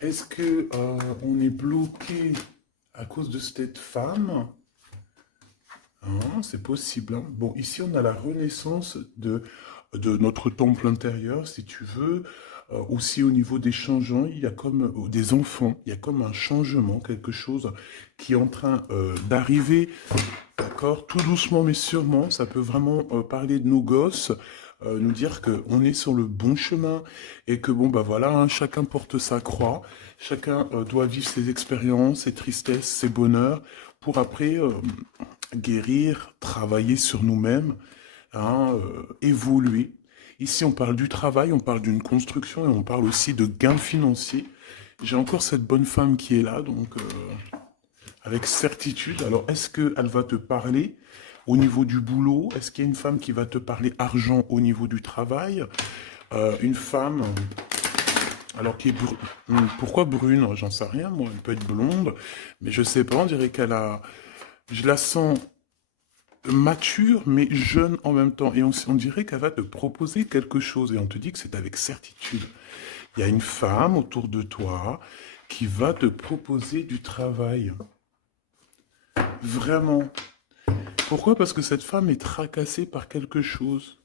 Est-ce que on est bloqué à cause de cette femme? Hein, c'est possible, hein. Bon, ici, on a la renaissance de notre temple intérieur, si tu veux. Aussi, au niveau des changements, il y a comme des enfants, il y a comme un changement, quelque chose qui est en train d'arriver. D'accord, tout doucement mais sûrement, ça peut vraiment parler de nos gosses, nous dire qu'on est sur le bon chemin et que bon bah voilà, hein, chacun porte sa croix, chacun doit vivre ses expériences, ses tristesses, ses bonheurs, pour après guérir, travailler sur nous-mêmes, hein, évoluer. Ici on parle du travail, on parle d'une construction et on parle aussi de gains financiers. J'ai encore cette bonne femme qui est là, donc avec certitude. Alors, est-ce qu'elle va te parler au niveau du boulot? Est-ce qu'il y a une femme qui va te parler argent au niveau du travail? Une femme, alors qui est pourquoi brune? J'en sais rien, moi. Elle peut être blonde, mais je sais pas. On dirait qu'elle a, je la sens mature, mais jeune en même temps. Et on dirait qu'elle va te proposer quelque chose. Et on te dit que c'est avec certitude. Il y a une femme autour de toi qui va te proposer du travail. Vraiment. Pourquoi? Parce que cette femme est tracassée par quelque chose.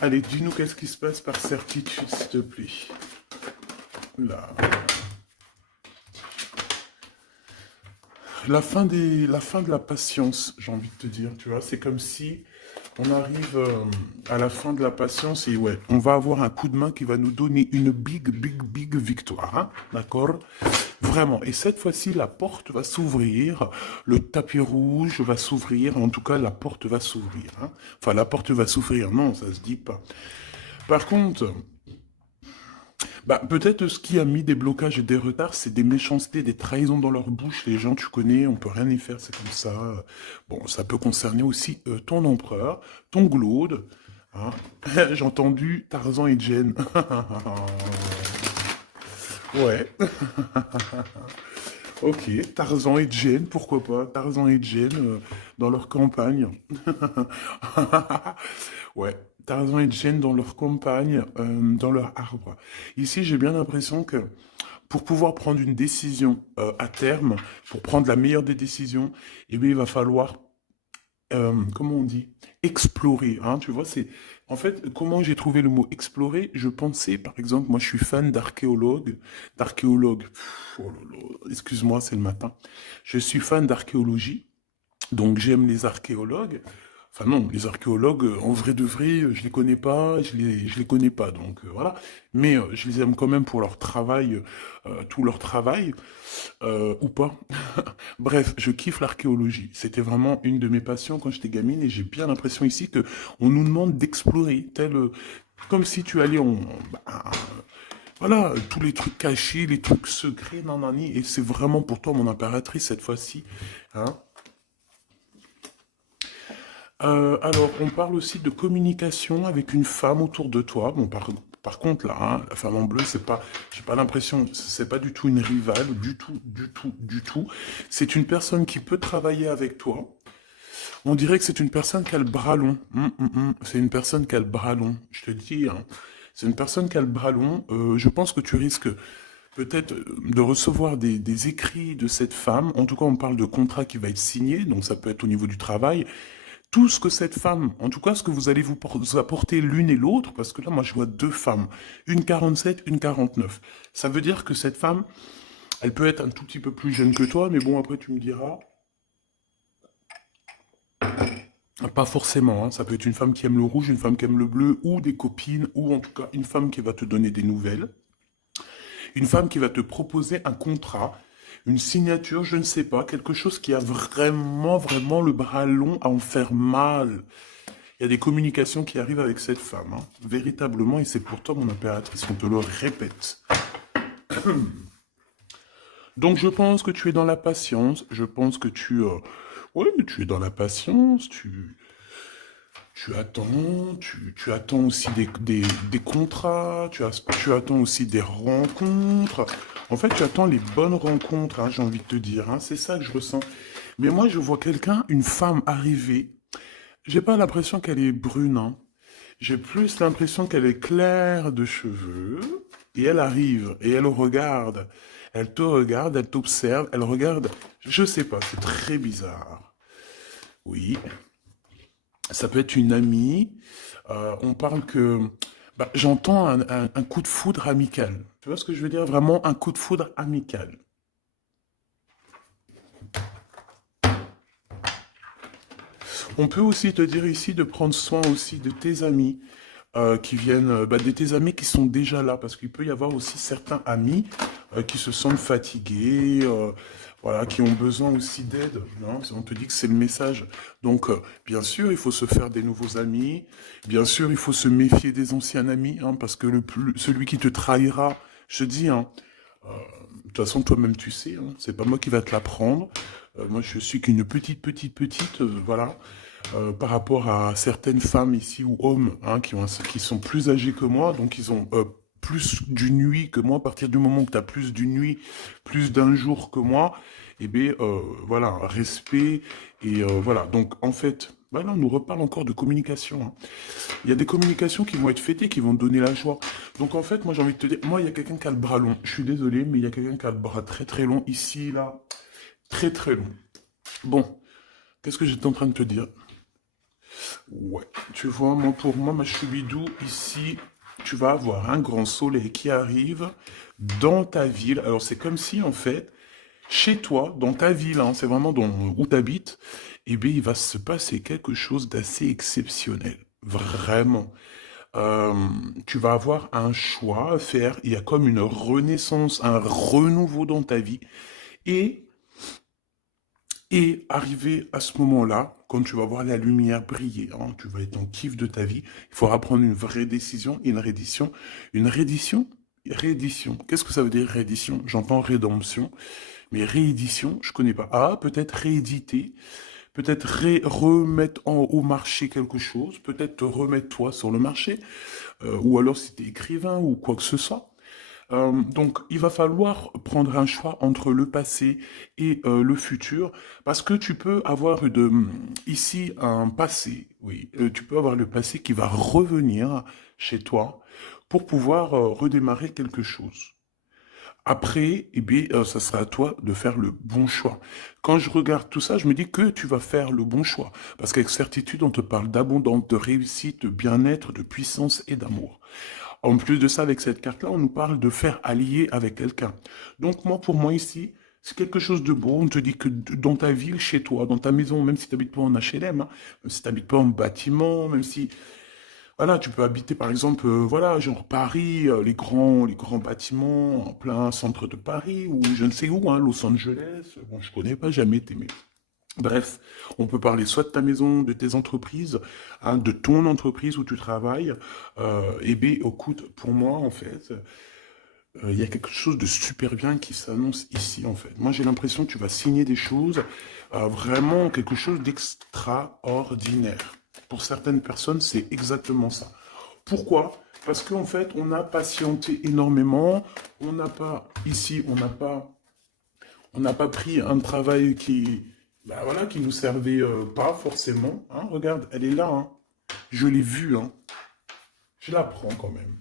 Allez, dis-nous qu'est-ce qui se passe par certitude, s'il te plaît. Là. La fin de la patience, j'ai envie de te dire, tu vois. C'est comme si on arrive à la fin de la patience et ouais, on va avoir un coup de main qui va nous donner une big victoire, hein, d'accord? Vraiment. Et cette fois-ci, la porte va s'ouvrir, le tapis rouge va s'ouvrir, en tout cas, la porte va s'ouvrir, hein. Enfin, la porte va s'ouvrir, non, ça se dit pas. Par contre, bah, peut-être ce qui a mis des blocages et des retards, c'est des méchancetés, des trahisons dans leur bouche. Les gens, tu connais, on peut rien y faire, c'est comme ça. Bon, ça peut concerner aussi ton empereur, ton glaude. Hein. J'ai entendu Tarzan et Jane. Ouais, ok, Tarzan et Jane, pourquoi pas? Tarzan et Jane dans leur campagne. Ouais, Tarzan et Jane dans leur campagne, dans leur arbre. Ici, j'ai bien l'impression que pour pouvoir prendre une décision à terme, pour prendre la meilleure des décisions, eh bien, il va falloir, comment on dit, explorer. Hein, tu vois, c'est en fait comment j'ai trouvé le mot explorer. Je pensais, par exemple, moi, je suis fan d'archéologue. Oh là là, excuse-moi, c'est le matin. Je suis fan d'archéologie. Donc j'aime les archéologues. Enfin non, les archéologues, en vrai de vrai, je les connais pas, je les connais pas, donc voilà. Mais je les aime quand même pour leur travail, tout leur travail, ou pas. Bref, je kiffe l'archéologie. C'était vraiment une de mes passions quand j'étais gamine et j'ai bien l'impression ici que on nous demande d'explorer, tel, comme si tu allais bah, voilà, tous les trucs cachés, les trucs secrets, nanani, et c'est vraiment pour toi mon impératrice cette fois-ci, hein. Alors, on parle aussi de communication avec une femme autour de toi. Bon, par contre, là, hein, la femme en bleu, c'est pas, j'ai pas l'impression, c'est pas du tout une rivale, du tout. C'est une personne qui peut travailler avec toi. On dirait que c'est une personne qui a le bras long. C'est une personne qui a le bras long. Je te le dis, hein. C'est une personne qui a le bras long. Je pense que tu risques peut-être de recevoir des écrits de cette femme. En tout cas, on parle de contrat qui va être signé, donc ça peut être au niveau du travail tout ce que cette femme, en tout cas ce que vous allez vous apporter l'une et l'autre, parce que là moi je vois deux femmes, une 47, une 49. Ça veut dire que cette femme, elle peut être un tout petit peu plus jeune que toi, mais bon après tu me diras, pas forcément, hein. Ça peut être une femme qui aime le rouge, une femme qui aime le bleu, ou des copines, ou en tout cas une femme qui va te donner des nouvelles, une femme qui va te proposer un contrat, une signature, je ne sais pas, quelque chose qui a vraiment le bras long à en faire mal. Il y a des communications qui arrivent avec cette femme, hein, véritablement, et c'est pourtant mon impératrice, on te le répète. Donc je pense que tu es dans la patience, je pense que ouais, tu es dans la patience, tu attends, tu attends aussi des contrats, tu attends aussi des rencontres. En fait, tu attends les bonnes rencontres, hein, j'ai envie de te dire, hein, c'est ça que je ressens. Mais moi, je vois quelqu'un, une femme arriver, j'ai pas l'impression qu'elle est brune, hein. J'ai plus l'impression qu'elle est claire de cheveux. et elle arrive, et elle te regarde, elle t'observe, elle regarde, je sais pas, c'est très bizarre. Oui, ça peut être une amie, on parle que, bah, j'entends un coup de foudre amical. Tu vois ce que je veux dire? Vraiment un coup de foudre amical. On peut aussi te dire ici de prendre soin aussi de tes amis qui viennent, bah, de tes amis qui sont déjà là, parce qu'il peut y avoir aussi certains amis qui se sentent fatigués, voilà, qui ont besoin aussi d'aide. Non, on te dit que c'est le message. Donc, bien sûr, il faut se faire des nouveaux amis. Bien sûr, il faut se méfier des anciens amis, hein, parce que celui qui te trahira, je te dis, hein, de toute façon, toi-même, tu sais, hein, c'est pas moi qui va te l'apprendre. Moi, je suis qu'une petite, voilà, par rapport à certaines femmes ici ou hommes hein, qui sont plus âgés que moi, donc ils ont plus d'une nuit que moi. À partir du moment que tu as plus d'une nuit, plus d'un jour que moi, eh bien, voilà, respect. Et voilà, donc en fait, bah là, on nous reparle encore de communication. Hein. Il y a des communications qui vont être fêtées, qui vont te donner la joie. Donc en fait, moi j'ai envie de te dire, moi il y a quelqu'un qui a le bras long. Je suis désolé, mais il y a quelqu'un qui a le bras très très long ici, là, très très long. Bon, qu'est-ce que j'étais en train de te dire? Ouais, tu vois, moi pour moi, ma choubidou, ici, tu vas avoir un grand soleil qui arrive dans ta ville. Alors c'est comme si en fait, chez toi, dans ta ville, hein, c'est vraiment où tu habites, eh bien il va se passer quelque chose d'assez exceptionnel. Vraiment. Euh, Tu vas avoir un choix à faire. Il y a comme une renaissance, un renouveau dans ta vie. Et Et arrivé à ce moment-là, quand tu vas voir la lumière briller, hein, tu vas être en kiff de ta vie, il faudra prendre une vraie décision et une reddition. Une reddition? Réédition. Qu'est-ce que ça veut dire réédition? J'entends rédemption, mais réédition, je connais pas. Ah, peut-être rééditer, peut-être remettre au marché quelque chose, peut-être te remettre toi sur le marché, ou alors si tu es écrivain ou quoi que ce soit. Donc, il va falloir prendre un choix entre le passé et le futur, parce que tu peux avoir ici un passé, oui, tu peux avoir le passé qui va revenir chez toi pour pouvoir redémarrer quelque chose. Après, eh bien, ça sera à toi de faire le bon choix. Quand je regarde tout ça, je me dis que tu vas faire le bon choix. Parce qu'avec certitude, on te parle d'abondance, de réussite, de bien-être, de puissance et d'amour. En plus de ça, avec cette carte-là, on nous parle de faire allier avec quelqu'un. Donc moi, pour moi ici, c'est quelque chose de beau. On te dit que dans ta ville, chez toi, dans ta maison, même si tu n'habites pas en HLM, hein, même si tu n'habites pas en bâtiment, même si voilà, tu peux habiter par exemple, voilà, genre Paris, les grands bâtiments en plein centre de Paris, ou je ne sais où, hein, Los Angeles. Bon, je connais pas, jamais été, mais bref, on peut parler soit de ta maison, de tes entreprises, hein, de ton entreprise où tu travailles. Et bien, écoute, pour moi, en fait, il y a quelque chose de super bien qui s'annonce ici, en fait. Moi, j'ai l'impression que tu vas signer des choses, vraiment quelque chose d'extraordinaire. Pour certaines personnes, c'est exactement ça. Pourquoi? Parce qu'en fait, on a patienté énormément. On n'a pas, ici, on n'a pas pris un travail qui, bah voilà, qui nous servait pas forcément. Hein. Regarde, elle est là. Hein. Je l'ai vue. Hein. Je la prends quand même.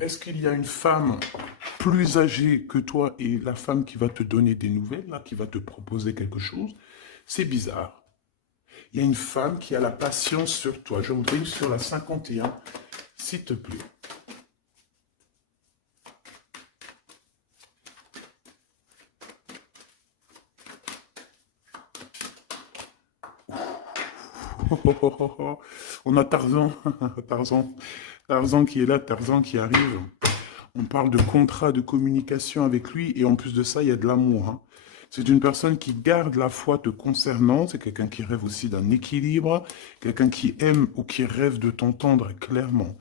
Est-ce qu'il y a une femme plus âgée que toi et la femme qui va te donner des nouvelles, là, qui va te proposer quelque chose? C'est bizarre. Il y a une femme qui a la patience sur toi. Je voudrais sur la 51, s'il te plaît. On a Tarzan, Tarzan, Tarzan qui est là, Tarzan qui arrive. On parle de contrat de communication avec lui et en plus de ça, il y a de l'amour. Hein. C'est une personne qui garde la foi te concernant, c'est quelqu'un qui rêve aussi d'un équilibre, quelqu'un qui aime ou qui rêve de t'entendre clairement.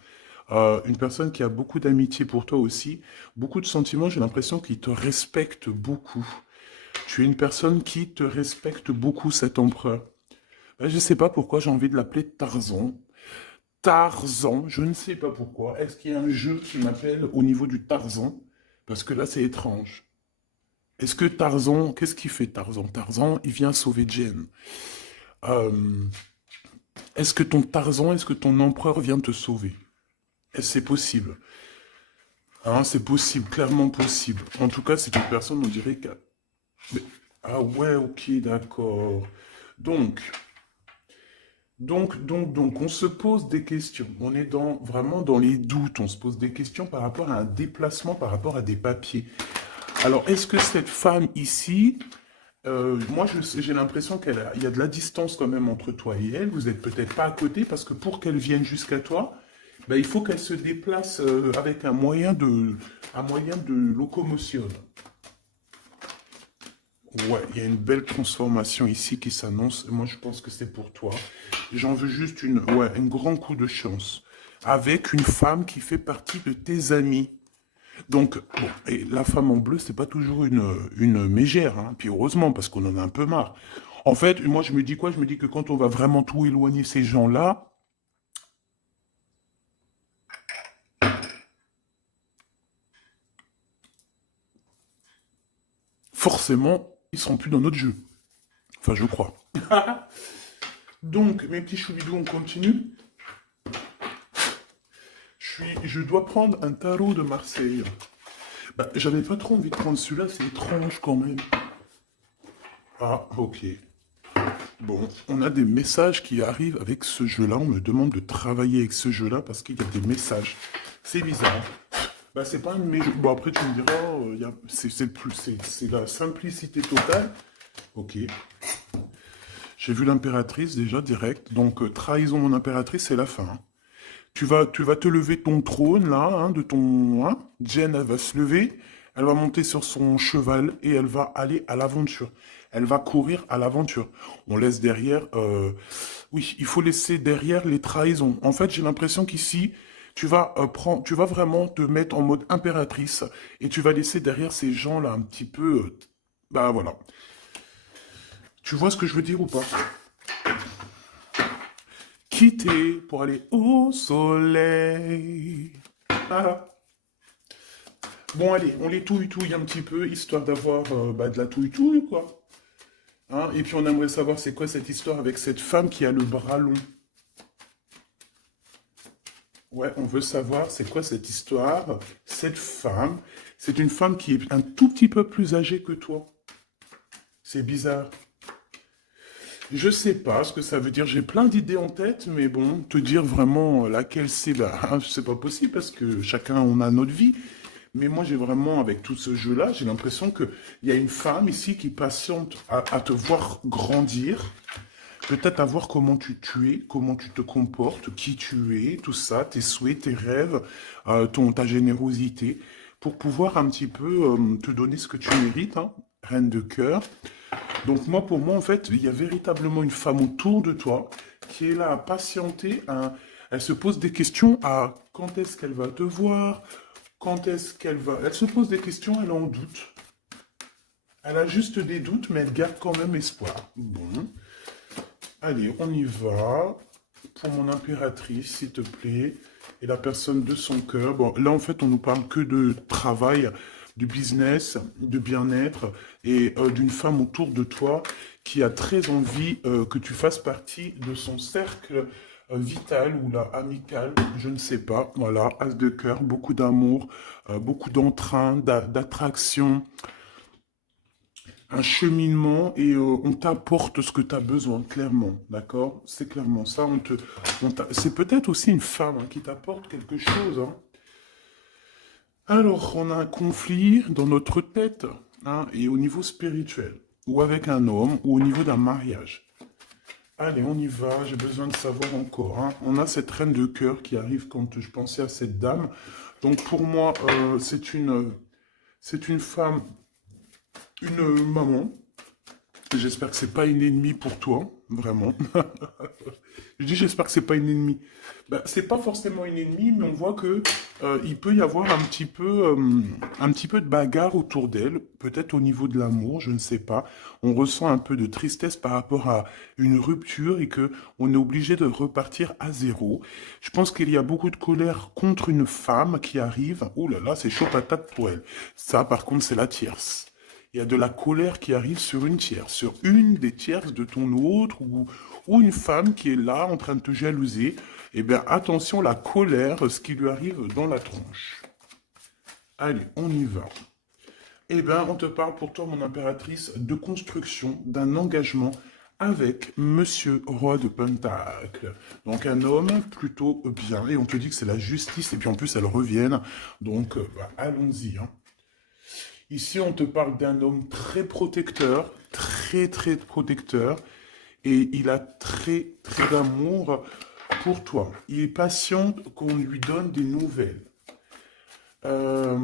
Une personne qui a beaucoup d'amitié pour toi aussi, beaucoup de sentiments, j'ai l'impression qu'il te respecte beaucoup. Tu es une personne qui te respecte beaucoup, cet empereur. Ben, je ne sais pas pourquoi j'ai envie de l'appeler Tarzan. Tarzan, je ne sais pas pourquoi. Est-ce qu'il y a un jeu qui m'appelle au niveau du Tarzan? Parce que là, c'est étrange. Est-ce que Tarzan, qu'est-ce qu'il fait Tarzan? Tarzan, il vient sauver Jen. Euh, est-ce que ton Tarzan, est-ce que ton empereur vient te sauver? Est-ce que c'est possible? Hein, c'est possible, clairement possible. En tout cas, c'est une personne, on dirait que... mais- Ah ouais, ok, d'accord. Donc, on se pose des questions. On est vraiment dans les doutes. On se pose des questions par rapport à un déplacement, par rapport à des papiers. Alors, est-ce que cette femme ici, moi, j'ai l'impression il y a de la distance quand même entre toi et elle. Vous êtes peut-être pas à côté parce que pour qu'elle vienne jusqu'à toi, ben, il faut qu'elle se déplace avec un moyen de locomotion. Ouais, il y a une belle transformation ici qui s'annonce. Moi, je pense que c'est pour toi. J'en veux juste un grand coup de chance. Avec une femme qui fait partie de tes amis. Donc, bon, et la femme en bleu, c'est pas toujours une mégère, hein. Puis heureusement, parce qu'on en a un peu marre. En fait, moi, je me dis quoi? Je me dis que quand on va vraiment tout éloigner ces gens-là, forcément, ils seront plus dans notre jeu. Enfin, je crois. Donc, mes petits choubidous, on continue. Je dois prendre un tarot de Marseille. Bah, j'avais pas trop envie de prendre celui-là, c'est étrange quand même. Ah, ok. Bon, on a des messages qui arrivent avec ce jeu-là. On me demande de travailler avec ce jeu-là parce qu'il y a des messages. C'est bizarre. Bah, c'est pas un de mes jeux. Bon, après, tu me diras, c'est la simplicité totale. Ok. J'ai vu l'impératrice déjà direct. Donc, trahison mon impératrice, c'est la fin, hein. Tu vas te lever de ton trône, là, hein, de ton... Hein. Jen, elle va se lever, elle va monter sur son cheval et elle va aller à l'aventure. Elle va courir à l'aventure. On laisse derrière... Oui, il faut laisser derrière les trahisons. En fait, j'ai l'impression qu'ici, tu vas vraiment te mettre en mode impératrice et tu vas laisser derrière ces gens-là un petit peu... bah voilà. Tu vois ce que je veux dire ou pas? Quitter pour aller au soleil. Ah. Bon, allez, on les touille-touille un petit peu, histoire d'avoir bah, de la touille-touille, quoi. Hein, et puis on aimerait savoir c'est quoi cette histoire avec cette femme qui a le bras long. Ouais, on veut savoir c'est quoi cette histoire. Cette femme, c'est une femme qui est un tout petit peu plus âgée que toi. C'est bizarre. Je sais pas ce que ça veut dire. J'ai plein d'idées en tête, mais bon, te dire vraiment laquelle c'est, bah, c'est pas possible parce que chacun on a notre vie. Mais moi, j'ai vraiment, avec tout ce jeu-là, j'ai l'impression qu'il y a une femme ici qui patiente à te voir grandir, peut-être à voir comment tu es, comment tu te comportes, qui tu es, tout ça, tes souhaits, tes rêves, ta générosité, pour pouvoir un petit peu te donner ce que tu mérites, hein, reine de cœur. Donc moi, pour moi, en fait, il y a véritablement une femme autour de toi qui est là à patienter. Elle se pose des questions à quand est-ce qu'elle va te voir, quand est-ce qu'elle va... Elle se pose des questions, elle en doute. Elle a juste des doutes, mais elle garde quand même espoir. Bon, allez, on y va. Pour mon impératrice, s'il te plaît. Et la personne de son cœur. Bon, là, en fait, on nous parle que de travail, du business, de bien-être et d'une femme autour de toi qui a très envie que tu fasses partie de son cercle vital ou là, amical, je ne sais pas. Voilà, as de cœur, beaucoup d'amour, beaucoup d'entrain, d'attraction, un cheminement et on t'apporte ce que tu as besoin, clairement, d'accord? C'est clairement ça. C'est peut-être aussi une femme hein, qui t'apporte quelque chose, hein. Alors, on a un conflit dans notre tête hein, et au niveau spirituel, ou avec un homme, ou au niveau d'un mariage. Allez, on y va, j'ai besoin de savoir encore, hein. On a cette reine de cœur qui arrive quand je pensais à cette dame. Donc pour moi, c'est une femme, une maman. J'espère que c'est pas une ennemie pour toi, vraiment. Je dis j'espère que c'est pas une ennemie. Ben, c'est pas forcément une ennemie, mais on voit que il peut y avoir un petit peu de bagarre autour d'elle, peut-être au niveau de l'amour, je ne sais pas. On ressent un peu de tristesse par rapport à une rupture et que on est obligé de repartir à zéro. Je pense qu'il y a beaucoup de colère contre une femme qui arrive. Ouh là là, c'est chaud patate pour elle. Ça, par contre, c'est la tierce. Il y a de la colère qui arrive sur une tierce, sur une des tierces de ton autre, ou une femme qui est là en train de te jalouser. Eh bien, attention, la colère, ce qui lui arrive dans la tronche. Allez, on y va. Eh bien, on te parle pour toi, mon impératrice, de construction, d'un engagement avec Monsieur Roi de Pentacle. Donc un homme plutôt bien, et on te dit que c'est la justice, et puis en plus elles reviennent, donc allons-y. Hein. Ici, on te parle d'un homme très protecteur, très protecteur, et il a très d'amour pour toi. Il est patient qu'on lui donne des nouvelles. Euh,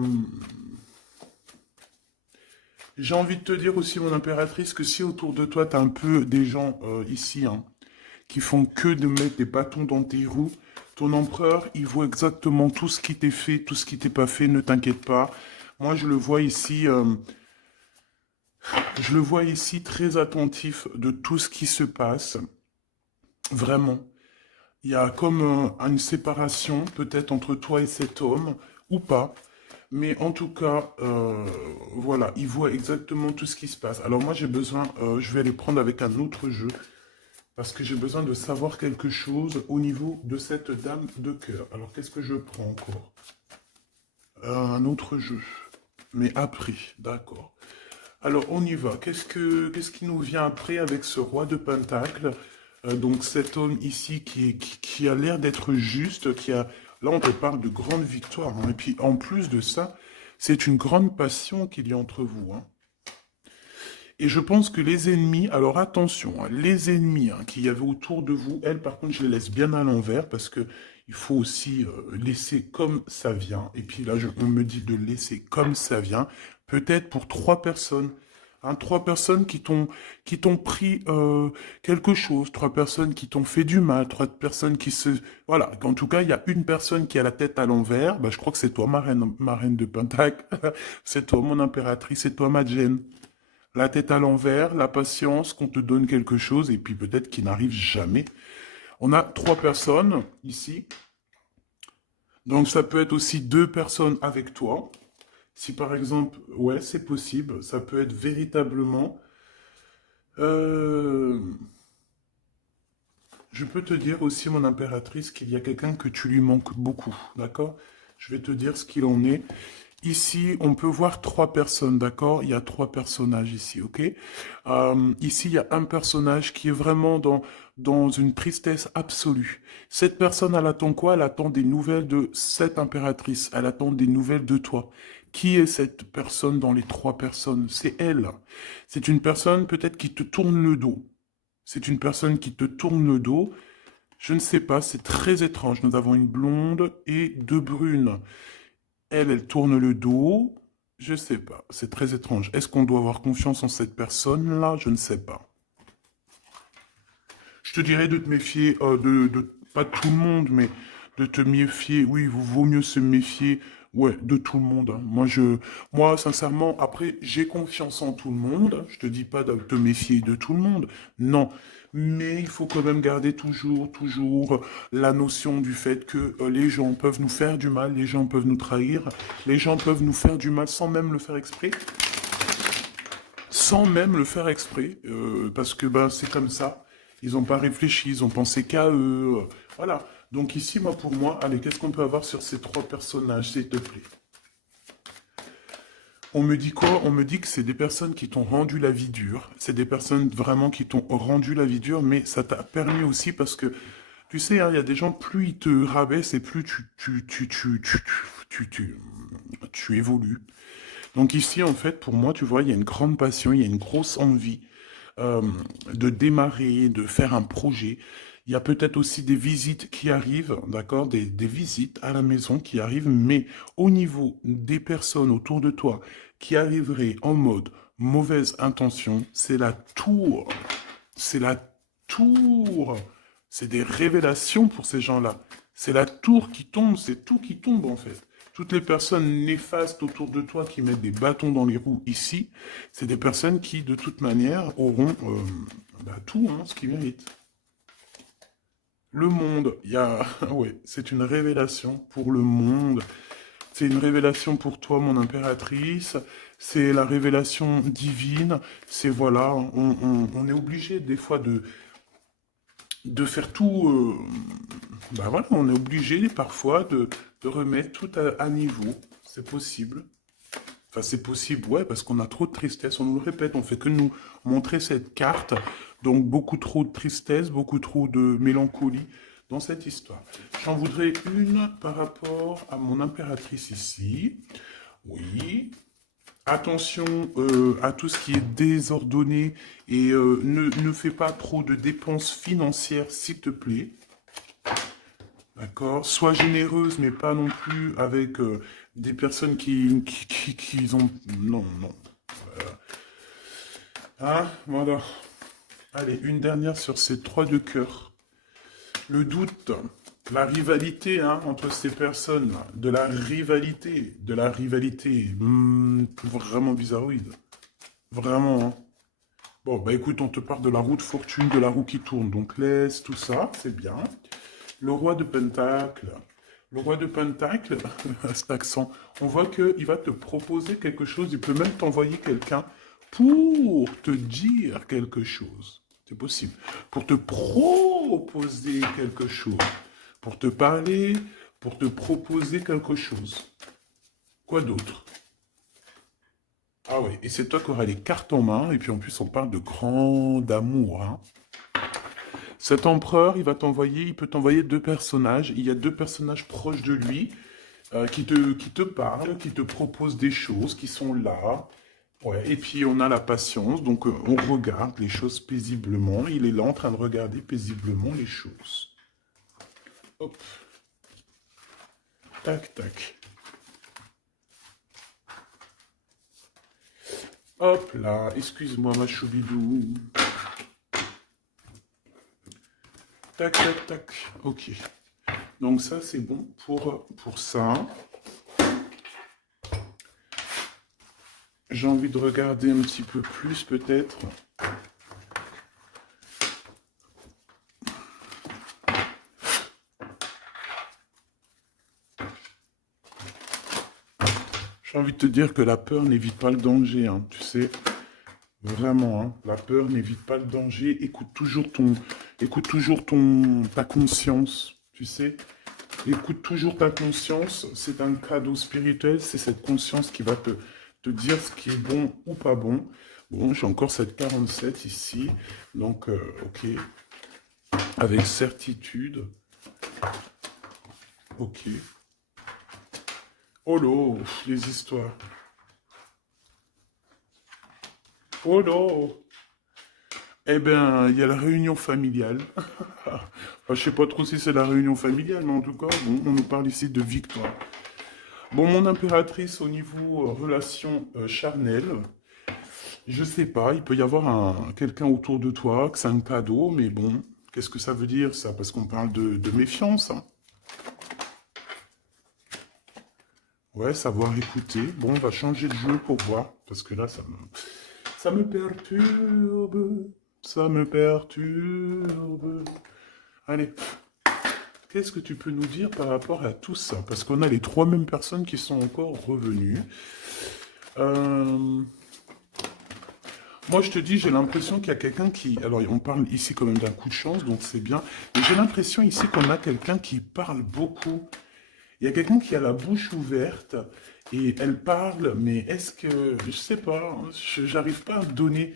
J'ai envie de te dire aussi, mon impératrice, que si autour de toi, tu as un peu des gens ici hein, qui font que de mettre des bâtons dans tes roues, ton empereur, il voit exactement tout ce qui t'est fait, tout ce qui t'est pas fait, ne t'inquiète pas. Moi, je le vois ici très attentif de tout ce qui se passe. Vraiment. Il y a comme une séparation, peut-être entre toi et cet homme, ou pas. Mais en tout cas, voilà, il voit exactement tout ce qui se passe. Alors moi, j'ai besoin, je vais aller prendre avec un autre jeu, parce que j'ai besoin de savoir quelque chose au niveau de cette dame de cœur. Alors, qu'est-ce que je prends encore? Un autre jeu. Mais après, d'accord. Alors, on y va. Qu'est-ce qui nous vient après avec ce roi de Pentacle? Donc, cet homme ici qui a l'air d'être juste, qui a... Là, on te parle de grande victoire. Hein. Et puis, en plus de ça, c'est une grande passion qu'il y a entre vous. Hein. Et je pense que les ennemis, alors attention, hein, les ennemis hein, qu'il y avait autour de vous, elles, par contre, je les laisse bien à l'envers parce que il faut aussi laisser comme ça vient. Et puis là, on me dit de laisser comme ça vient. Peut-être pour 3 personnes. Hein, 3 personnes qui t'ont pris quelque chose, 3 personnes qui t'ont fait du mal, 3 personnes qui se... Voilà, en tout cas, il y a une personne qui a la tête à l'envers, bah, je crois que c'est toi, ma reine de Pentacle, c'est toi, mon impératrice, c'est toi, ma Jane. La tête à l'envers, la patience, qu'on te donne quelque chose, et puis peut-être qu'il n'arrive jamais. On a 3 personnes ici. Donc ça peut être aussi 2 personnes avec toi. Si par exemple, ouais, c'est possible, ça peut être véritablement... euh, je peux te dire aussi, mon impératrice, qu'il y a quelqu'un que tu lui manques beaucoup, d'accord? Je vais te dire ce qu'il en est. Ici, on peut voir 3 personnes, d'accord? Il y a 3 personnages ici, ok? Ici, il y a un personnage qui est vraiment dans une tristesse absolue. Cette personne, elle attend quoi? Elle attend des nouvelles de cette impératrice. Elle attend des nouvelles de toi. Qui est cette personne dans les 3 personnes? C'est elle. C'est une personne peut-être qui te tourne le dos. C'est une personne qui te tourne le dos. Je ne sais pas, c'est très étrange. Nous avons une blonde et 2 brunes. Elle tourne le dos. Je sais pas. C'est très étrange. Est-ce qu'on doit avoir confiance en cette personne-là? Je ne sais pas. Je te dirais de te méfier, pas de tout le monde, mais de te méfier. Oui, il vaut mieux se méfier, ouais, de tout le monde. Hein. Moi, sincèrement, après, j'ai confiance en tout le monde. Je te dis pas de te méfier de tout le monde. Non. Mais il faut quand même garder toujours la notion du fait que les gens peuvent nous faire du mal, les gens peuvent nous trahir, les gens peuvent nous faire du mal sans même le faire exprès. Sans même le faire exprès, parce que ben, c'est comme ça. Ils n'ont pas réfléchi, ils ont pensé qu'à eux. Voilà. Donc ici, moi, pour moi, allez, qu'est-ce qu'on peut avoir sur ces 3 personnages, s'il te plaît? On me dit quoi? On me dit que c'est des personnes qui t'ont rendu la vie dure. C'est des personnes vraiment qui t'ont rendu la vie dure, mais ça t'a permis aussi parce que, tu sais, hein, il y a des gens, plus ils te rabaissent et plus tu évolues. Donc ici, en fait, pour moi, tu vois, il y a une grande passion, il y a une grosse envie euh, de démarrer, de faire un projet. Il y a peut-être aussi des visites qui arrivent, d'accord, des visites à la maison qui arrivent, mais au niveau des personnes autour de toi qui arriveraient en mode mauvaise intention, c'est la tour. C'est la tour. C'est des révélations pour ces gens-là. C'est la tour qui tombe, c'est tout qui tombe en fait. Toutes les personnes néfastes autour de toi qui mettent des bâtons dans les roues ici, c'est des personnes qui, de toute manière, auront tout hein, ce qu'ils méritent. Le monde, il y a... ouais, c'est une révélation pour le monde. C'est une révélation pour toi, mon impératrice. C'est la révélation divine. C'est voilà, on est obligé des fois de faire tout. Ben voilà, on est obligé parfois de remettre tout à niveau. C'est possible. Enfin, c'est possible, ouais, parce qu'on a trop de tristesse. On nous le répète, on fait que nous montrer cette carte. Donc, beaucoup trop de tristesse, beaucoup trop de mélancolie dans cette histoire. J'en voudrais une par rapport à mon impératrice ici. Oui. Attention à tout ce qui est désordonné et ne fais pas trop de dépenses financières, s'il te plaît. D'accord? Sois généreuse, mais pas non plus avec des personnes qui ont... Non, non. Hein? Voilà. Allez, une dernière sur ces trois de cœur. Le doute, la rivalité hein, entre ces personnes, de la rivalité, vraiment bizarroïde. Vraiment, hein. Bon, bah écoute, on te parle de la roue de fortune, de la roue qui tourne, donc laisse tout ça, c'est bien. Le roi de Pentacle. Le roi de Pentacle, à cet accent, on voit qu'il va te proposer quelque chose, il peut même t'envoyer quelqu'un pour te dire quelque chose. C'est possible. Pour te proposer quelque chose. Pour te parler, pour te proposer quelque chose. Quoi d'autre? Ah oui, et c'est toi qui auras les cartes en main, et puis en plus on parle de grand amour. Hein. Cet empereur, il peut t'envoyer deux personnages. Il y a deux personnages proches de lui qui te parlent, qui te proposent des choses, qui sont là. Ouais. Et puis on a la patience, donc on regarde les choses paisiblement. Il est là en train de regarder paisiblement les choses. Hop. Tac, tac. Hop là, excuse-moi ma choubidou. Tac, tac, tac. Ok. Donc ça, c'est bon pour ça. J'ai envie de regarder un petit peu plus, peut-être. J'ai envie de te dire que la peur n'évite pas le danger, hein, tu sais. Vraiment, hein, la peur n'évite pas le danger. Écoute toujours ta conscience, tu sais. Écoute toujours ta conscience. C'est un cadeau spirituel. C'est cette conscience qui va te dire ce qui est bon ou pas bon. Bon, j'ai encore cette 47 ici. Donc, ok. Avec certitude. Ok. Oh là, les histoires. Oh là. Eh bien, il y a la réunion familiale. Enfin, je sais pas trop si c'est la réunion familiale, mais en tout cas, bon, on nous parle ici de victoire. Bon, mon impératrice, au niveau relation charnelle, je sais pas, il peut y avoir quelqu'un autour de toi, que c'est un cadeau, mais bon, qu'est-ce que ça veut dire, ça? Parce qu'on parle de méfiance, hein. Ouais, savoir écouter. Bon, on va changer de jeu pour voir, parce que là, ça me perturbe. Ça me perturbe. Allez, qu'est-ce que tu peux nous dire par rapport à tout ça? Parce qu'on a les trois mêmes personnes qui sont encore revenues. Moi, je te dis, j'ai l'impression qu'il y a quelqu'un qui... Alors, on parle ici quand même d'un coup de chance, donc c'est bien. Mais j'ai l'impression ici qu'on a quelqu'un qui parle beaucoup. Il y a quelqu'un qui a la bouche ouverte et elle parle, mais est-ce que... Je sais pas, j'arrive pas à donner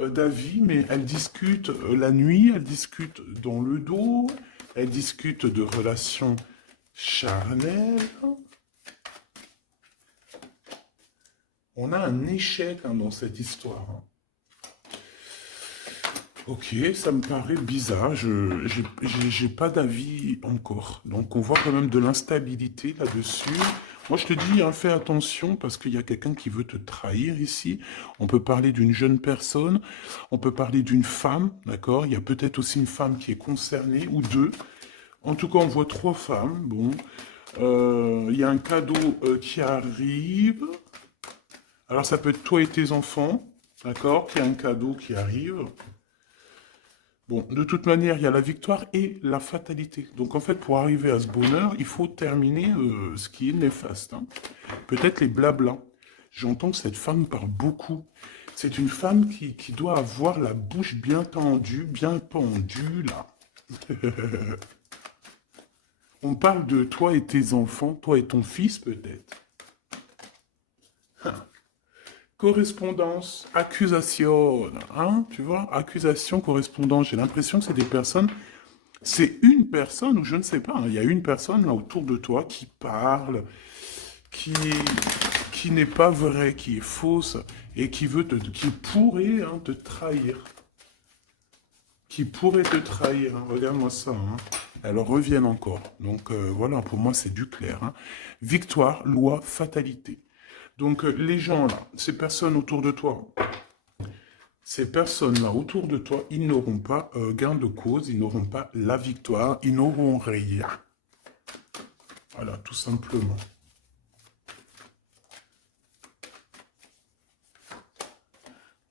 d'avis, mais elle discute la nuit, elle discute dans le dos, elle discute de relations charnelles. On a un échec hein, dans cette histoire. Hein. Ok, ça me paraît bizarre, j'ai pas d'avis encore. Donc on voit quand même de l'instabilité là-dessus. Moi je te dis, hein, fais attention parce qu'il y a quelqu'un qui veut te trahir ici. On peut parler d'une jeune personne, on peut parler d'une femme, d'accord? Il y a peut-être aussi une femme qui est concernée, ou deux. En tout cas, on voit trois femmes, bon. Il y a un cadeau qui arrive. Alors ça peut être toi et tes enfants, d'accord? Il y a un cadeau qui arrive. Bon, de toute manière, il y a la victoire et la fatalité. Donc en fait, pour arriver à ce bonheur, il faut terminer ce qui est néfaste. Hein. Peut-être les blablas. J'entends que cette femme parle beaucoup. C'est une femme qui doit avoir la bouche bien tendue, bien pendue, là. On parle de toi et tes enfants, toi et ton fils peut-être. Correspondance, accusation, hein, tu vois, accusation, correspondance. J'ai l'impression que c'est des personnes, c'est une personne, ou je ne sais pas, hein, il y a une personne là autour de toi qui parle, qui, qui n'est pas vraie, qui est fausse, et qui pourrait hein, te trahir. Qui pourrait te trahir, hein. Regarde-moi ça, hein. Elles reviennent encore. Donc voilà, pour moi c'est du clair, hein. Victoire, loi, fatalité. Donc les gens là, ces personnes-là autour de toi, ils n'auront pas gain de cause, ils n'auront pas la victoire, ils n'auront rien. Voilà, tout simplement.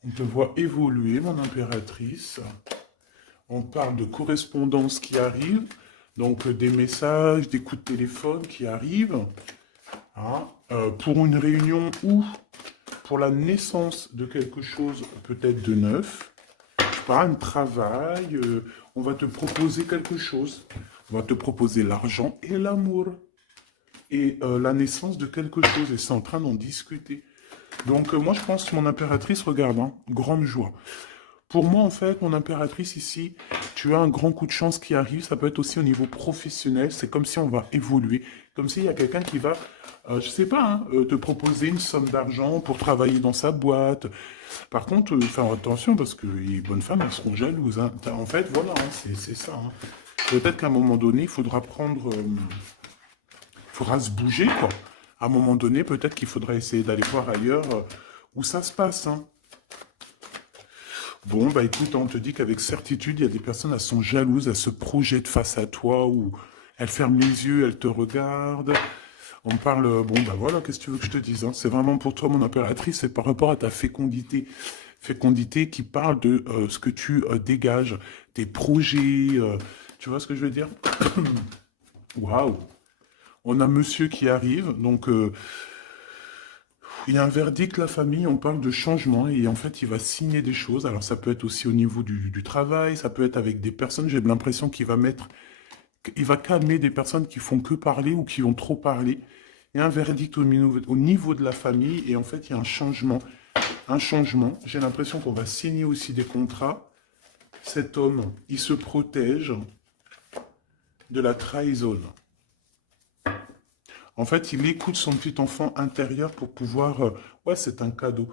On te voit évoluer, mon impératrice. On parle de correspondance qui arrive, donc des messages, des coups de téléphone qui arrivent, hein, pour une réunion ou pour la naissance de quelque chose peut-être de neuf. Je sais pas, un travail, on va te proposer quelque chose. On va te proposer l'argent et l'amour. Et la naissance de quelque chose. Et c'est en train d'en discuter. Donc moi je pense que mon impératrice, regarde, hein, grande joie. Pour moi, en fait, mon impératrice ici, tu as un grand coup de chance qui arrive. Ça peut être aussi au niveau professionnel. C'est comme si on va évoluer. Comme s'il y a quelqu'un qui va, je sais pas, hein, te proposer une somme d'argent pour travailler dans sa boîte. Par contre, faire attention parce que les bonnes femmes, elles seront jalouses, hein. En fait, voilà, hein, c'est ça, hein. Peut-être qu'à un moment donné, il faudra prendre, il faudra se bouger, quoi. À un moment donné, peut-être qu'il faudra essayer d'aller voir ailleurs où ça se passe, hein. Bon, bah écoute, on te dit qu'avec certitude, il y a des personnes, elles sont jalouses, elles se projettent face à toi, ou elles ferment les yeux, elles te regardent. On parle, bon, bah voilà, qu'est-ce que tu veux que je te dise, hein. C'est vraiment pour toi, mon impératrice, c'est par rapport à ta fécondité. Fécondité qui parle de ce que tu dégages, tes projets, tu vois ce que je veux dire? Waouh! On a monsieur qui arrive, donc il y a un verdict, la famille, on parle de changement et en fait, il va signer des choses. Alors, ça peut être aussi au niveau du travail, ça peut être avec des personnes. J'ai l'impression qu'il va mettre, il va calmer des personnes qui font que parler ou qui ont trop parlé. Il y a un verdict au niveau de la famille et en fait, il y a un changement. Un changement. J'ai l'impression qu'on va signer aussi des contrats. Cet homme, il se protège de la trahison. En fait, il écoute son petit enfant intérieur pour pouvoir... ouais, c'est un cadeau.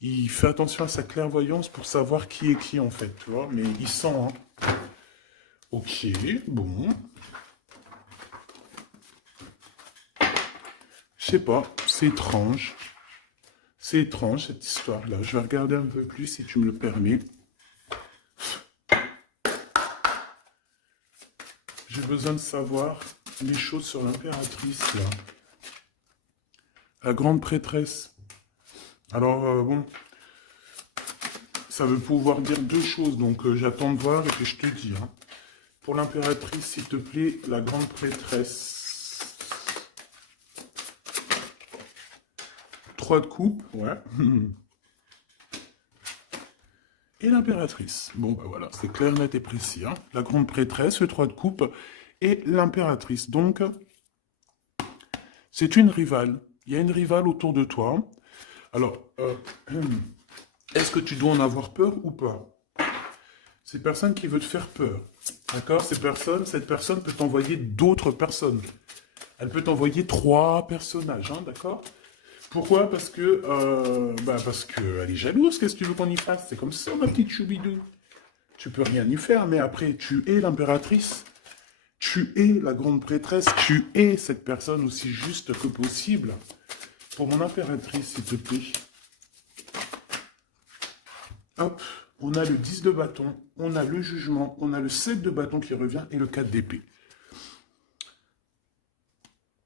Il fait attention à sa clairvoyance pour savoir qui est qui, en fait, tu vois. Mais il sent, hein. Ok, bon. Je sais pas, c'est étrange. C'est étrange, cette histoire-là. Je vais regarder un peu plus, si tu me le permets. J'ai besoin de savoir les choses sur l'impératrice, là. La grande prêtresse. Alors, bon, ça veut pouvoir dire deux choses, donc j'attends de voir et puis je te dis, hein. Pour l'impératrice, s'il te plaît, la grande prêtresse. 3 de coupe, ouais. Et l'impératrice. Bon, bah voilà, c'est clair, net et précis, hein. La grande prêtresse, le 3 de coupe et l'impératrice. Donc, c'est une rivale. Il y a une rivale autour de toi. Alors, est-ce que tu dois en avoir peur ou pas? Ces personnes qui veulent te faire peur. D'accord? Cette personne peut t'envoyer d'autres personnes. Elle peut t'envoyer 3 personnages, hein, d'accord? Pourquoi? Parce que elle est jalouse, qu'est-ce que tu veux qu'on y fasse? C'est comme ça, ma petite choubidou. Tu peux rien y faire, mais après, tu es l'impératrice. Tu es la grande prêtresse. Tu es cette personne aussi juste que possible. Pour mon impératrice, s'il te plaît. Hop, on a le 10 de bâton, on a le jugement, on a le 7 de bâton qui revient et le 4 d'épée.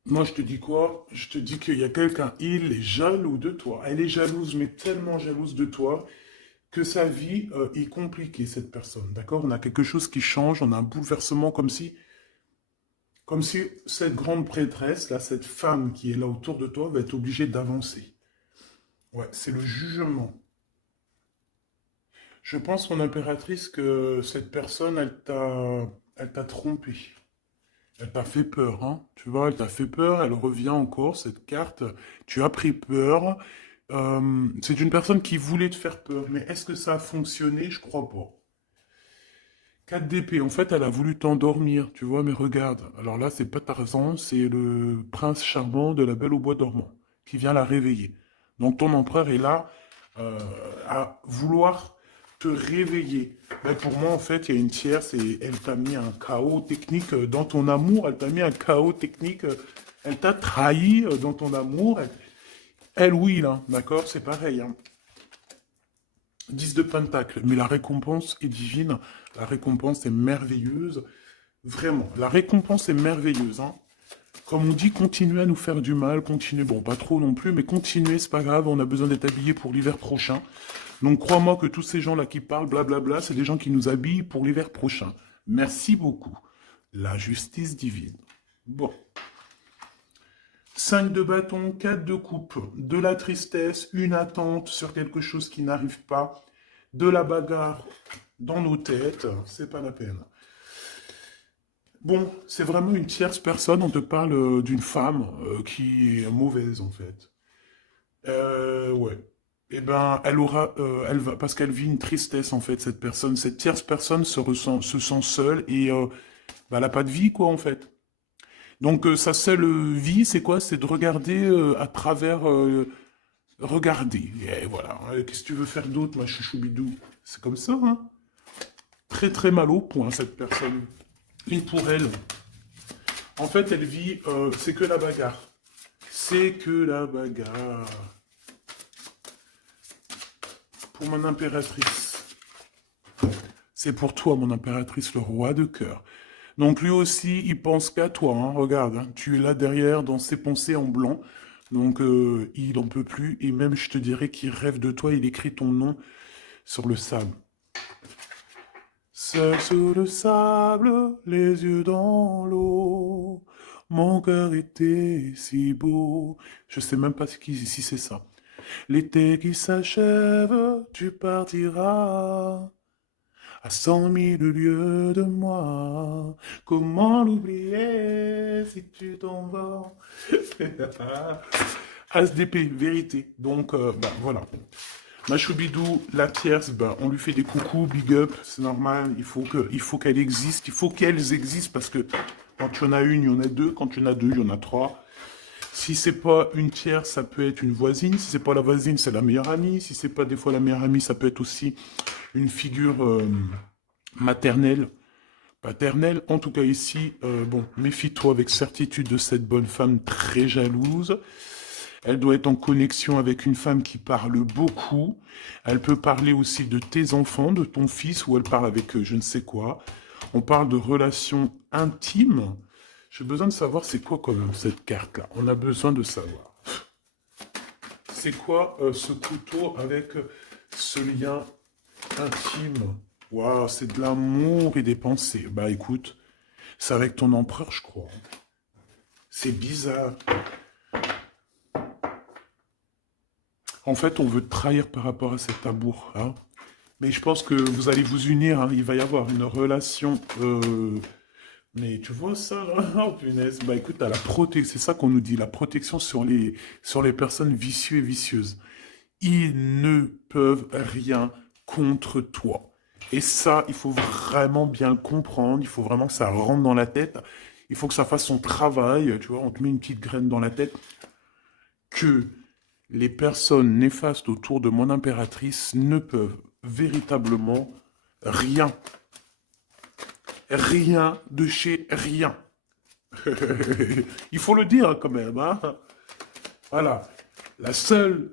Moi, je te dis quoi? Je te dis qu'il y a quelqu'un, il est jaloux de toi. Elle est jalouse, mais tellement jalouse de toi que sa vie est compliquée, cette personne. D'accord? On a quelque chose qui change, on a un bouleversement comme si cette grande prêtresse, là, cette femme qui est là autour de toi, va être obligée d'avancer. Ouais, c'est le jugement. Je pense, mon impératrice, que cette personne, elle t'a trompé. Elle t'a fait peur, hein. Tu vois, elle t'a fait peur, elle revient encore, cette carte. Tu as pris peur. C'est une personne qui voulait te faire peur, mais est-ce que ça a fonctionné? Je crois pas. 4 d'épée, en fait, elle a voulu t'endormir, tu vois, mais regarde. Alors là, c'est pas Tarzan, c'est le prince charmant de la Belle au bois dormant, qui vient la réveiller. Donc ton empereur est là à vouloir te réveiller. Mais pour moi, en fait, il y a une tierce et elle t'a mis un chaos technique dans ton amour, elle t'a mis un chaos technique, elle t'a trahi dans ton amour. Elle, oui, là, d'accord, c'est pareil, hein. 10 de Pentacle, mais la récompense est divine, la récompense est merveilleuse, vraiment, la récompense est merveilleuse, hein. Comme on dit, continuez à nous faire du mal, continuez, bon, pas trop non plus, mais continuez, c'est pas grave, on a besoin d'être habillés pour l'hiver prochain. Donc crois-moi que tous ces gens-là qui parlent, blablabla, c'est des gens qui nous habillent pour l'hiver prochain. Merci beaucoup. La justice divine. Bon. 5 de bâton, 4 de coupe, de la tristesse, une attente sur quelque chose qui n'arrive pas, de la bagarre dans nos têtes, c'est pas la peine. Bon, c'est vraiment une tierce personne, on te parle d'une femme qui est mauvaise en fait. Ouais. Eh ben, elle va, parce qu'elle vit une tristesse en fait, cette personne. Cette tierce personne se sent seule et bah, elle n'a pas de vie quoi en fait. Donc sa seule vie, c'est quoi? C'est de regarder à travers, regarder. Et voilà. Qu'est-ce que tu veux faire d'autre, ma chouchoubidou? C'est comme ça, hein? Très très mal au point cette personne. Une pour elle. En fait, elle vit, c'est que la bagarre. C'est que la bagarre. Pour mon impératrice. C'est pour toi, mon impératrice, le roi de cœur. Donc lui aussi, il pense qu'à toi. Hein. Regarde, hein, tu es là derrière dans ses pensées en blanc. Donc il en peut plus. Et même, je te dirais qu'il rêve de toi. Il écrit ton nom sur le sable. Seul sous le sable, les yeux dans l'eau. Mon cœur était si beau. Je sais même pas si c'est ça. L'été qui s'achève, tu partiras à 100 000 lieues de moi. Comment l'oublier si tu t'en vas? As d'épée, vérité. Donc, bah, voilà. Machoubidou, la tierce, ben, on lui fait des coucous, big up, c'est normal, il faut qu'elle existe, il faut qu'elles existent, parce que quand tu en as une, il y en a deux, quand tu en as deux, il y en a trois. Si c'est pas une tierce, ça peut être une voisine, si c'est pas la voisine, c'est la meilleure amie, si c'est pas des fois la meilleure amie, ça peut être aussi une figure maternelle, paternelle. En tout cas ici, bon, méfie-toi avec certitude de cette bonne femme très jalouse. Elle doit être en connexion avec une femme qui parle beaucoup. Elle peut parler aussi de tes enfants, de ton fils, ou elle parle avec je ne sais quoi. On parle de relations intimes. J'ai besoin de savoir c'est quoi quand même cette carte-là. On a besoin de savoir. C'est quoi ce couteau avec ce lien intime? Waouh, c'est de l'amour et des pensées. Bah écoute, c'est avec ton empereur, je crois. C'est bizarre. En fait, on veut te trahir par rapport à cet amour. Hein. Mais je pense que vous allez vous unir. Hein. Il va y avoir une relation. Mais tu vois ça, là? Oh, punaise. Bah écoute, t'as la protection. C'est ça qu'on nous dit. La protection sur les personnes vicieuses et vicieuses. Ils ne peuvent rien contre toi. Et ça, il faut vraiment bien le comprendre. Il faut vraiment que ça rentre dans la tête. Il faut que ça fasse son travail. Tu vois, on te met une petite graine dans la tête. Que les personnes néfastes autour de mon impératrice ne peuvent véritablement rien. Rien de chez rien. Il faut le dire quand même. Hein. Voilà. La seule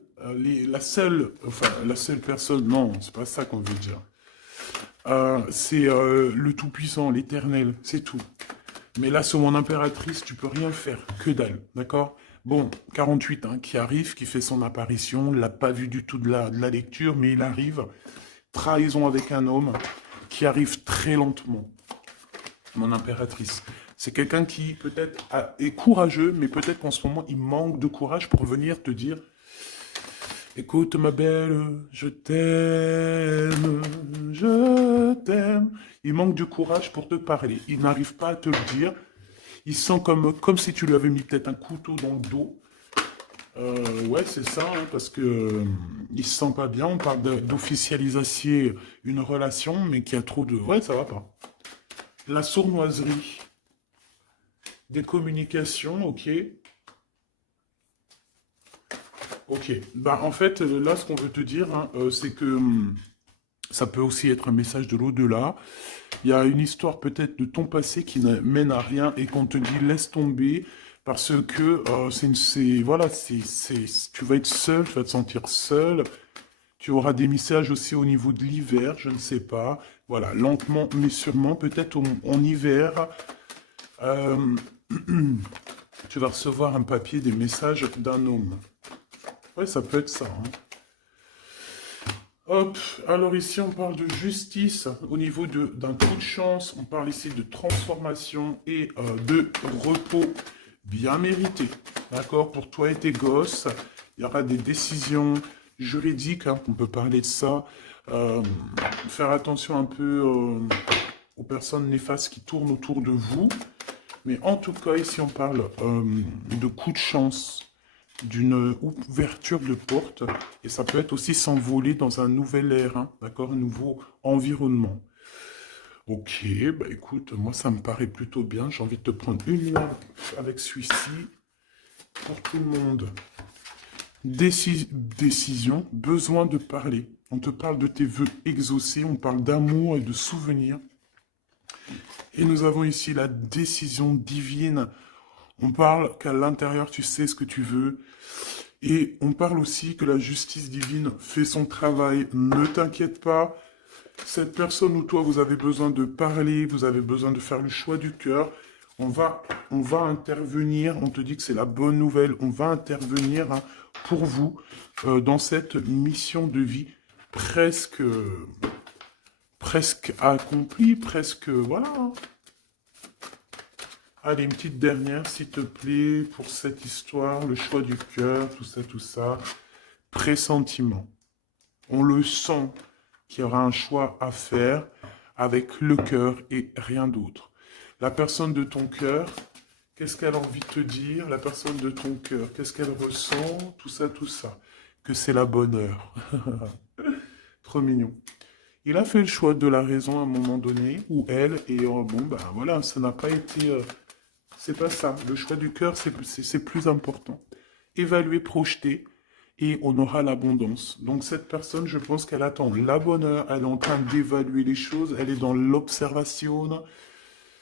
personne, non, c'est pas ça qu'on veut dire. C'est le Tout-Puissant, l'Éternel, c'est tout. Mais là, sur mon impératrice, tu peux rien faire, que dalle, d'accord? Bon, 48, hein, qui arrive, qui fait son apparition, l'a pas vu du tout de la lecture, mais il arrive. Trahison avec un homme qui arrive très lentement, mon impératrice. C'est quelqu'un qui peut-être est courageux, mais peut-être qu'en ce moment, il manque de courage pour venir te dire écoute ma belle, je t'aime, je t'aime. Il manque de courage pour te parler. Il n'arrive pas à te le dire. Il sent comme si tu lui avais mis peut-être un couteau dans le dos. Ouais, c'est ça, hein, parce que il se sent pas bien. On parle d'officialiser une relation, mais qui a trop de... Ouais, ça va pas. La sournoiserie, des communications, ok. Ok. Bah, en fait, là, ce qu'on veut te dire, hein, c'est que ça peut aussi être un message de l'au-delà. Il y a une histoire peut-être de ton passé qui ne mène à rien et qu'on te dit laisse tomber parce que voilà, tu vas être seul, tu vas te sentir seul. Tu auras des messages aussi au niveau de l'hiver, je ne sais pas. Voilà, lentement mais sûrement, peut-être en hiver, euh, tu vas recevoir un papier, des messages d'un homme. Ouais, ça peut être ça, hein. Hop, alors ici on parle de justice au niveau d'un coup de chance, on parle ici de transformation et de repos bien mérité. D'accord? Pour toi et tes gosses, il y aura des décisions juridiques, hein, on peut parler de ça. Euh, Faire attention un peu aux personnes néfastes qui tournent autour de vous. Mais en tout cas, ici on parle de coup de chance d'une ouverture de porte et ça peut être aussi s'envoler dans un nouvel air, hein, d'accord, un nouveau environnement. Ok, bah écoute, moi ça me paraît plutôt bien. J'ai envie de te prendre une lampe avec celui-ci pour tout le monde. Décision, besoin de parler. On te parle de tes vœux exaucés, on parle d'amour et de souvenirs. Et nous avons ici la décision divine. On parle qu'à l'intérieur, tu sais ce que tu veux. Et on parle aussi que la justice divine fait son travail. Ne t'inquiète pas. Cette personne ou toi, vous avez besoin de parler, vous avez besoin de faire le choix du cœur. On va intervenir. On te dit que c'est la bonne nouvelle. On va intervenir, hein, pour vous dans cette mission de vie presque, presque accomplie, presque, voilà, hein. Allez, une petite dernière, s'il te plaît, pour cette histoire, le choix du cœur, tout ça, tout ça. Pressentiment. On le sent qu'il y aura un choix à faire avec le cœur et rien d'autre. La personne de ton cœur, qu'est-ce qu'elle a envie de te dire? La personne de ton cœur, qu'est-ce qu'elle ressent? Tout ça, tout ça. Que c'est la bonne heure. Trop mignon. Il a fait le choix de la raison à un moment donné, ou elle, et bon, ben voilà, ça n'a pas été... c'est pas ça. Le choix du cœur, c'est plus important. Évaluer, projeter, et on aura l'abondance. Donc cette personne, je pense qu'elle attend la bonne heure, elle est en train d'évaluer les choses, elle est dans l'observation,